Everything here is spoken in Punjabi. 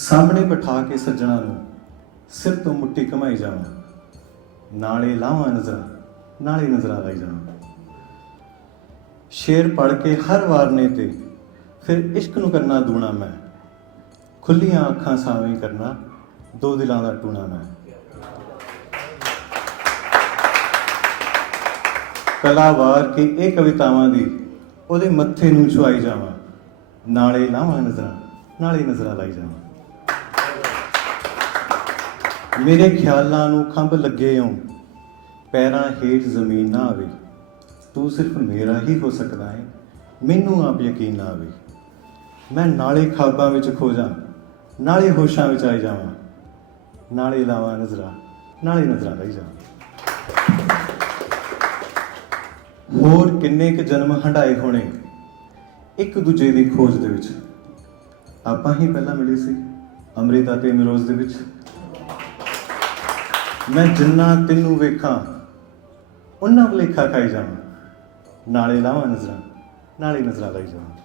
ਸਾਹਮਣੇ ਬਿਠਾ ਕੇ ਸੱਜਣਾ ਨੂੰ ਸਿਰ ਤੋਂ ਮੁੱਠੀ ਕਮਾਈ ਜਾਵਾਂ। ਨਾਲੇ ਲਾਵਾਂ ਨਜ਼ਰਾਂ, ਨਾਲੇ ਨਜ਼ਰਾਂ ਲਾਈ ਜਾਵਾਂ। ਸ਼ੇਰ ਪੜ ਕੇ ਹਰ ਵਾਰਨੇ ਤੇ ਫਿਰ ਇਸ਼ਕ ਨੂੰ ਕਰਨਾ ਦੂਣਾ ਮੈਂ। ਖੁੱਲੀਆਂ ਅੱਖਾਂ ਸਾਵੇਂ ਕਰਨਾ ਦੋ ਦਿਲਾਂ ਦਾ ਟੂਣਾ ਮੈਂ। ਕਲਾ ਵਾਰ ਕੇ ਇਹ ਕਵਿਤਾਵਾਂ ਦੀ ਉਹਦੇ ਮੱਥੇ ਨੂੰ ਛੁਆਈ ਜਾਵਾਂ। ਨਾਲੇ ਲਾਵਾਂ ਨਜ਼ਰਾਂ, ਨਾਲੇ ਨਜ਼ਰਾਂ ਲਾਈ ਜਾਵਾਂ। ਮੇਰੇ ਖਿਆਲਾਂ ਨੂੰ ਖੰਭ ਲੱਗੇ ਓ ਪੈਰਾਂ ਹੇਠ ਜ਼ਮੀਨ ਨਾ ਆਵੇ। ਤੂੰ ਸਿਰਫ ਮੇਰਾ ਹੀ ਹੋ ਸਕਦਾ ਹੈ ਮੈਨੂੰ ਆਪ ਯਕੀਨ ਨਾ ਆਵੇ। ਮੈਂ ਨਾਲੇ ਖਾਬਾਂ ਵਿੱਚ ਖੋ ਜਾ, ਨਾਲੇ ਹੋਸ਼ਾਂ ਵਿੱਚ ਆਈ ਜਾਵਾਂ, ਨਾਲੇ ਲਾਵਾਂ ਨਜ਼ਰਾਂ, ਨਾਲੇ ਨਜ਼ਰਾਂ ਲਾਈ ਜਾਵਾਂ। ਹੋਰ ਕਿੰਨੇ ਕੁ ਜਨਮ ਹੰਡਾਏ ਹੋਣੇ ਇੱਕ ਦੂਜੇ ਦੀ ਖੋਜ ਦੇ ਵਿੱਚ। ਆਪਾਂ ਹੀ ਪਹਿਲਾਂ ਮਿਲੇ ਸੀ। ਅੰਮ੍ਰਿਤ ਅਤੇ ਮਿਰੋਜ਼ ਦੇ ਵਿੱਚ। ਮੈਂ ਜਿੰਨਾ ਤੈਨੂੰ ਵੇਖਾਂ, ਉਹਨਾਂ ਭੁਲੇਖਾ ਖਾਈ ਜਾਵਾਂ। ਨਾਲੇ ਲਾਵਾਂ ਨਜ਼ਰਾਂ, ਨਾਲੇ ਨਜ਼ਰਾਂ ਲਾਈ ਜਾਵਾਂ।